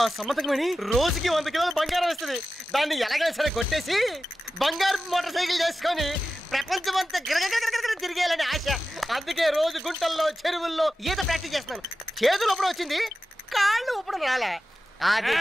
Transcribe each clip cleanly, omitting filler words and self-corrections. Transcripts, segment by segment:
ఆ సమ్మతకమణి రోజుకి 100 కిలోల బంగారం ఇస్తుంది. దాన్ని ఎలాగైనా సరే కొట్టేసి బంగారు మోటార్ సైకిల్ చేసుకొని ప్రపంచమంతా గిరగిర తిరిగేయాలని ఆశ. అందుకే రోజు గుంటల్లో చెరువుల్లో ఈత ప్రాక్టీస్ చేస్తున్నాను. చేతులు ఒప్పడం వచ్చింది, కాళ్ళు ఒప్పడం రాలే. అది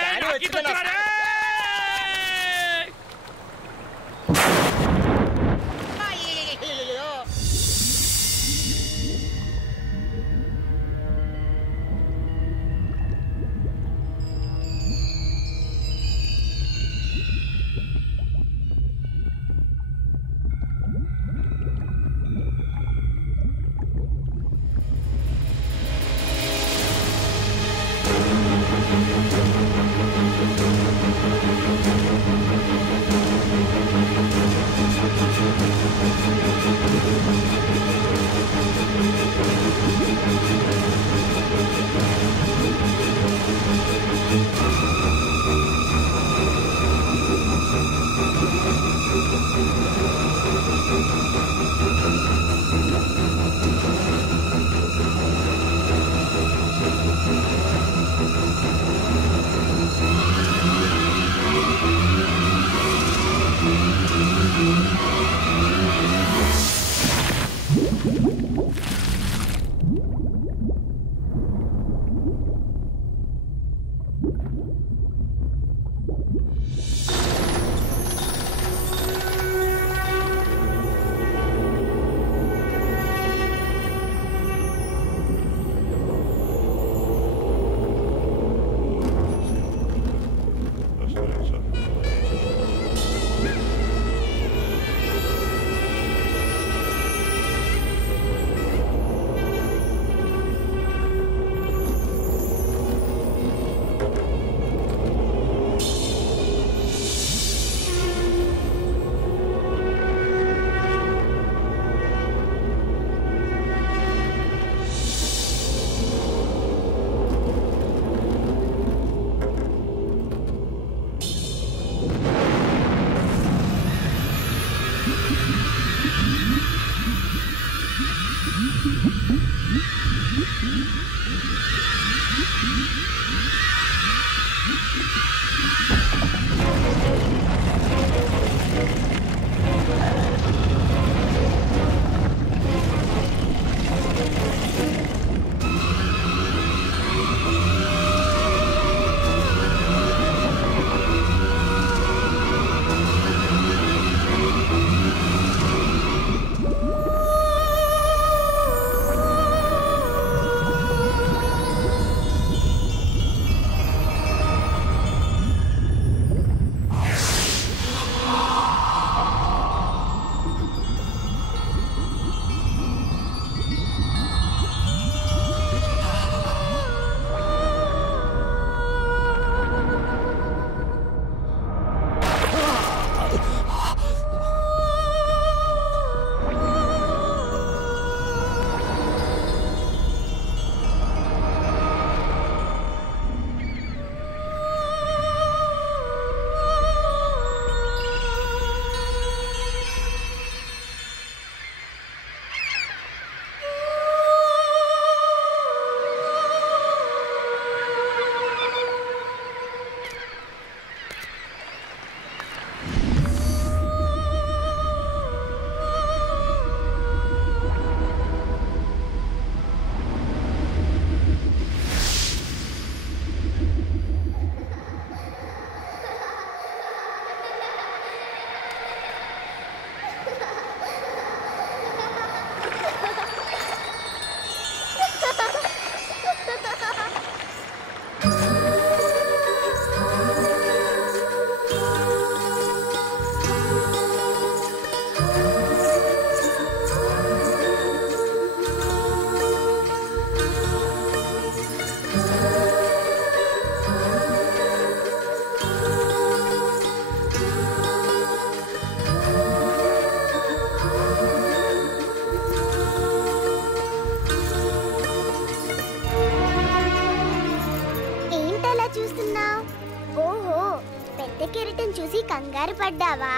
కంగారు పడ్డావా?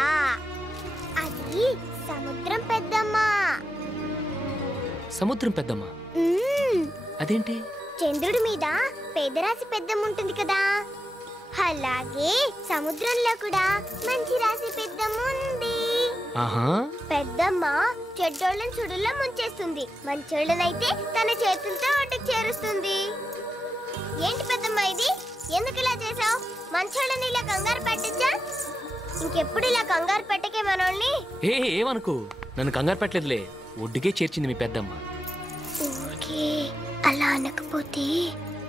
అది సముద్రం పెద్దమ్మ. సముద్రం పెద్దమ్మ అదేంటి? చంద్రుడి మీద పేదరాశి పెద్దమ్మ ఉంటుంది కదా, అలాగే సముద్రంలో కూడా మంచి రాసి పెద్దమ్మ ఉంది. పెద్దమ్మ చెడ్డోళ్ళని సుడుల్లో ముంచేస్తుంది, మంచోళ్ళనైతే తన చేతులతో ఒడ్డుకు చేరుస్తుంది. ఏంటి పెద్దమ్మ ఇది? ఎందుకు ఇలా చేసావు? మంచోళ్ళని ఇలా కంగారు పెట్టచ్చా? ఇంకెప్పుడు ఇలా కంగారు పెట్టకే మనోళ్ళని. ఏమనుకో, నన్ను కంగారు పెట్టలేదులే, ఒడ్డుకే చేర్చింది మీ పెద్దమ్మ. ఓకే, అలా అనకపోతే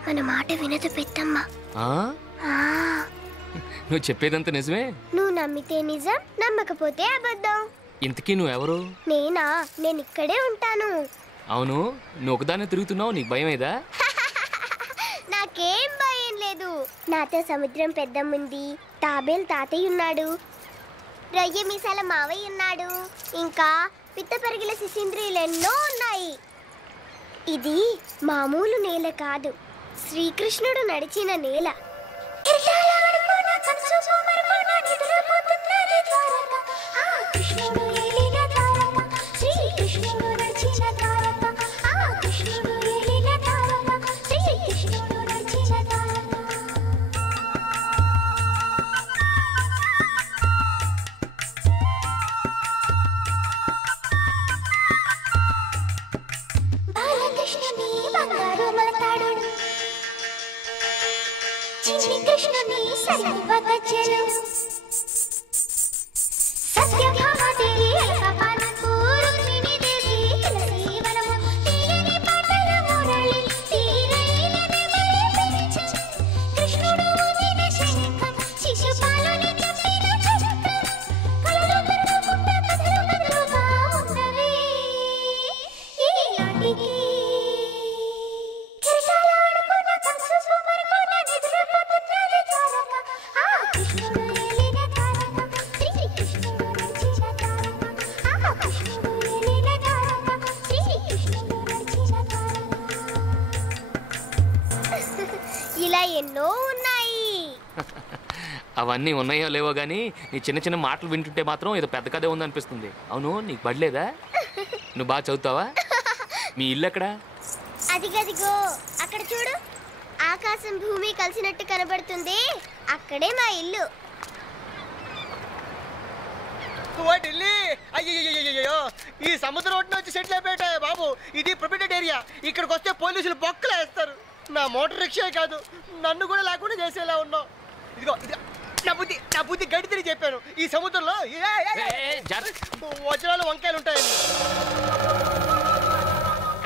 మన మాట వినదు పెద్దమ్మ. నువ్వు చెప్పేదంతా నిజమే? నువ్వు నమ్మితే నిజం, నమ్మకపోతే అబద్ధం. ఇంతకీ నువ్వెవరు? నేనా? నేను ఇక్కడే ఉంటాను. అవును, నువ్వు ఒకదాన్ని తిరుగుతున్నావు, నీకు భయం ఏదా? నాకేం భయం లేదు. నాతో సముద్రం పెద్దమ్ముంది, తాబేల్ తాతయ్య ఉన్నాడు, రొయ్య మీసాల మావయ్య ఉన్నాడు, ఇంకా పిత్త పరిగిల శిశింద్రియులు ఎన్నో ఉన్నాయి. ఇది మామూలు నేల కాదు, శ్రీకృష్ణుడు నడిచిన నేల. ఇలా ఎన్నో ఉన్నాయి. అవన్నీ ఉన్నాయో లేవో గానీ నీ చిన్న చిన్న మాటలు వింటుంటే మాత్రం ఏదో పెద్ద కథే ఉందనిపిస్తుంది. అవును, నీకు పడలేదా? నువ్వు బాగా చదువుతావా? మీ ఇల్లు ఎక్కడా? అదిగదిగో అక్కడ చూడు, ఆకాశం భూమి కలిసినట్టు కనబడుతుంది, అక్కడే మా ఇల్లు. అయ్యో, ఈ సముద్రం ఒడ్డున వచ్చి సెటిల్ అయిపోయాయి బాబు. ఇది ప్రొటెక్టెడ్ ఏరియా, ఇక్కడికి వస్తే పోలీసులు బొక్కలు వేస్తారు. నా మోటార్ రిక్షా కాదు, నన్ను కూడా లేకుండా చేసేలా ఉన్నావు. ఇదిగో నా బుద్ధి గడి తిరిగి చెప్పాను. ఈ సముద్రంలో వజ్రాలు వంకాయలు ఉంటాయని.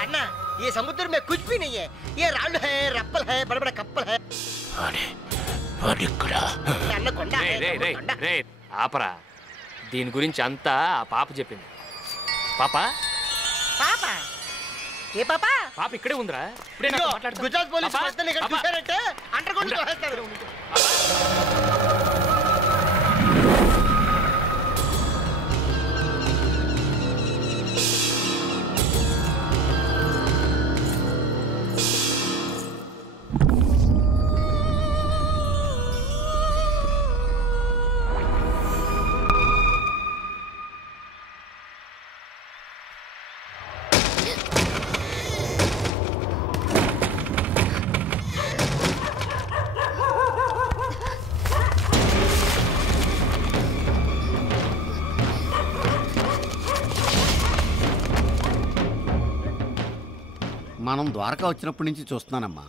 అన్నా, ये समुद्र में कुछ भी नहीं है, ये रालू है, रप्पल है, बड़े बड़े कप्पल है. ఆపరా, దీని గురించి అంతా ఆ పాప చెప్పింది. పాప పాప ఏ పాప? పాప ఇక్కడే ఉందిరా. గుజరాత్ పోలీసు ఇక్కడ చూసారంటే అండర్ గ్రౌండ్ వేస్తారు. మనం ద్వారకా వచ్చినప్పటి నుంచి చూస్తున్నానమ్మా,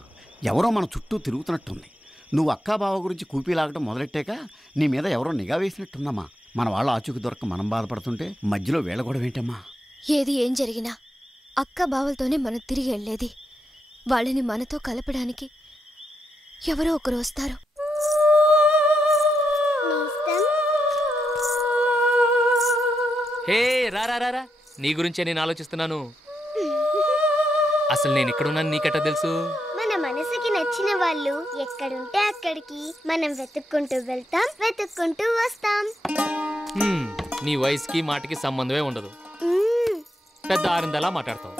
ఎవరో మన చుట్టూ తిరుగుతున్నట్టుంది. నువ్వు అక్కా బావ గురించి కూపీలాగటం మొదలెట్టాక నీ మీద ఎవరో నిఘా వేసినట్టుందమ్మా. మన వాళ్ళ ఆచూకి దొరక మనం బాధపడుతుంటే మధ్యలో వేళ కూడా ఏంటమ్మా? ఏది ఏం జరిగినా అక్క బావలతోనే మనం తిరిగి వెళ్ళేది. వాళ్ళని మనతో కలపడానికి ఎవరో ఒకరు వస్తారు. హే రా, నీ గురించే నేను ఆలోచిస్తున్నాను. అసలు నేను ఇక్కడున్నాను నీకెట్టా తెలుసు? మన మనసుకి నచ్చిన వాళ్ళు ఎక్కడుంటే అక్కడికి మనం వెతుక్కుంటూ వెళ్తాం, వెతుక్కుంటూ వస్తాం. నీ వయసుకి మాటకి సంబంధమే ఉండదు. పెద్ద ఆరిందలా మాట్లాడతావు.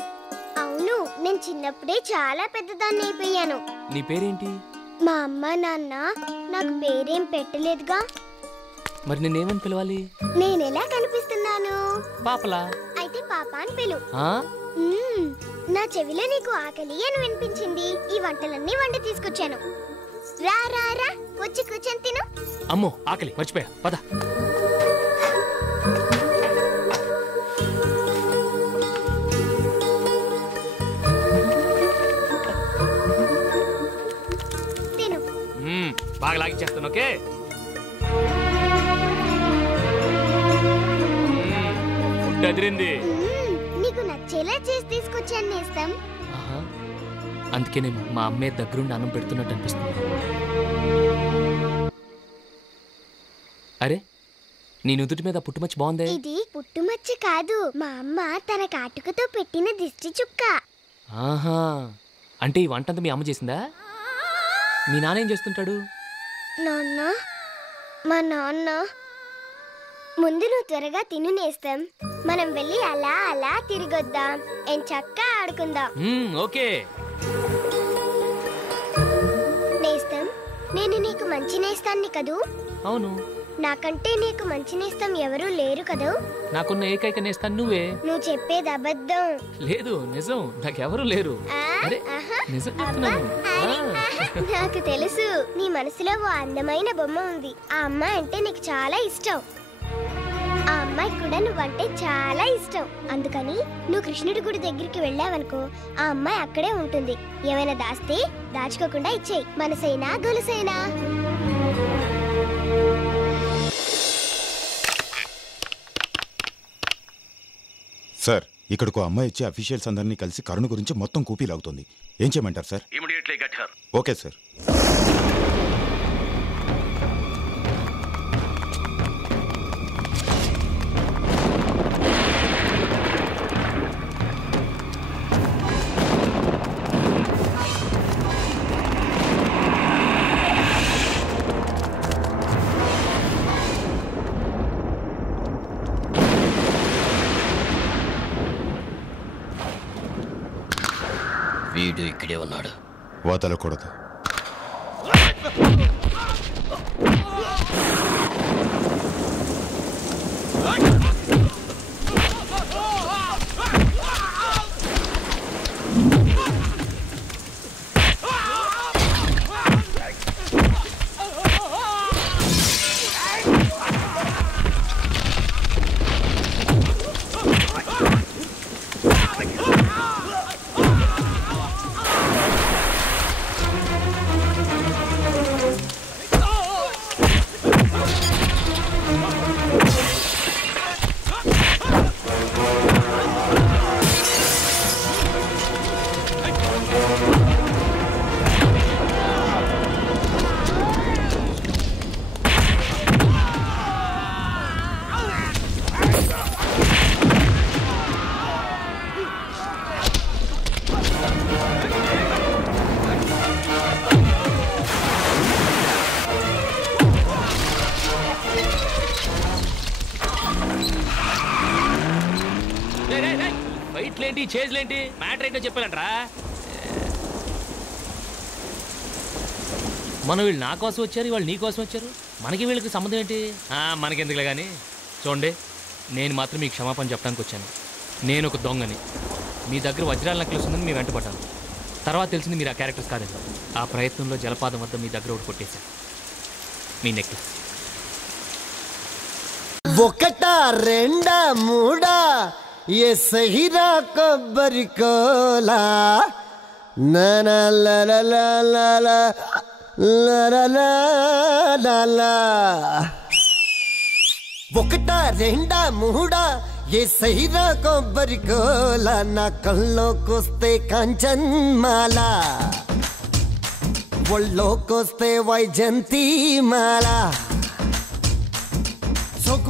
అవును, నేను చిన్నప్పుడే చాలా పెద్దదాన్ని అయిపోయాను. నీ పేరేంటి? మా అమ్మ నాన్న నాకు పేరేం పెట్టలేదుగా. మరి నేనేమని పిలవాలి? నేనెలా కనిపిస్తున్నాను? పాపలా. అయితే పాప అని పిలు. నా చెవిలో నీకు ఆకలి అని వినిపించింది, ఈ వంటలన్నీ వండి తీసుకొచ్చాను. రా రా రా, వచ్చి కూర్చొని తిను. అమ్మో ఆకలి మర్చిపోయా, పద. తిను. బాగా లాగిచ్చేస్తాను. ఓకే, ఫుడ్ అదిరింది. నీకు నచ్చేలా చేసి తీసుకొచ్చాను నేస్తం. అందుకేనేమో మా అమ్మే దగ్గరుండి అన్నం పెడుతున్నట్టు అనిపిస్తుంది. అరే, నీ నుదుటి మీద పుట్టుమచ్చి బాగుంది. ఇది పుట్టుమచ్చ కాదు, మా అమ్మ తన కాటుకతో పెట్టిన దిష్టి చుక్క. ఆహా, అంటే ఈ వంటంతా మీ అమ్మ చేసిందా? మీ నాన్న ఏం చేస్తుంటాడు? నాన్న, మా నాన్న. ముందు నువ్వు త్వరగా తిను నేస్తం, మనం వెళ్ళి అలా అలా తిరిగొద్దాం, ఏం చక్క ఆడుకుందాం. ఓకే. నేస్తం, నేను నీకు మంచి నేస్తాన్ని కదూ? అవును. నాకంటే నీకు మంచి నేస్తం ఎవరూ లేరు కదూ? నాకున్న ఏకైక నేస్తాను నువ్వే. నువ్వు చెప్పేది అబద్ధం. లేదు, నిజం, నాకెవరూ లేరు. అరే, నిజం చెప్తున్నాను. నాకు తెలుసు, నీ మనసులో ఓ అందమైన బొమ్మ ఉంది. ఆ అమ్మాయి అంటే నీకు చాలా ఇష్టం. ఆ అమ్మాయి కూడా నువ్వంటే చాలా ఇష్టం. అందుకని నువ్వు కృష్ణుడి గుడి దగ్గరికి వెళ్ళావనుకో, ఆ అమ్మాయి అక్కడే ఉంటుంది. ఏమైనా దాస్తే దాచుకోకుండా ఇచ్చేయి, మనసైనా గొలుసైనా. సార్, ఇక్కడికి అమ్మాయి ఇచ్చే అఫీషియల్స్ అందరినీ కలిసి కరుణ గురించి మొత్తం కూపీ లాగుతుంది. ఏం చేయమంటారు sir? Immediately get her. Okay sir. వీడు ఇక్కడే ఉన్నాడు. వదలకూడదు. ఫైట్లేంటి, చేజ్లేంటి, మ్యాటర్ ఏంటో చెప్పాలంటరా. మనం వీళ్ళు నా కోసం వచ్చారు, వాళ్ళు నీ కోసం వచ్చారు, మనకి వీళ్ళకి సంబంధం ఏంటి? మనకెందుకులే కానీ. చూడండి, నేను మాత్రం మీకు క్షమాపణ చెప్పడానికి వచ్చాను. నేను ఒక దొంగని. మీ దగ్గర వజ్రాల నెక్లెస్ ఉందని మీ వెంటపడ్డాను. తర్వాత తెలిసింది మీరు ఆ క్యారెక్టర్స్ కాదండి. ఆ ప్రయత్నంలో జలపాతం వద్ద మీ దగ్గర ఒకటి కొట్టేశాను, మీ నెక్లెస్. ఒకటా రెండా మూడా ఏ సహిరా కొబ్బరి కోలా ఒకటా రెండా మూడా ఏ సహిరా కొబ్బరి కోలా నా కళ్ళోకొస్తే కాంచన్మాల, ఒళ్ళోకొస్తే వైజంతి మాల.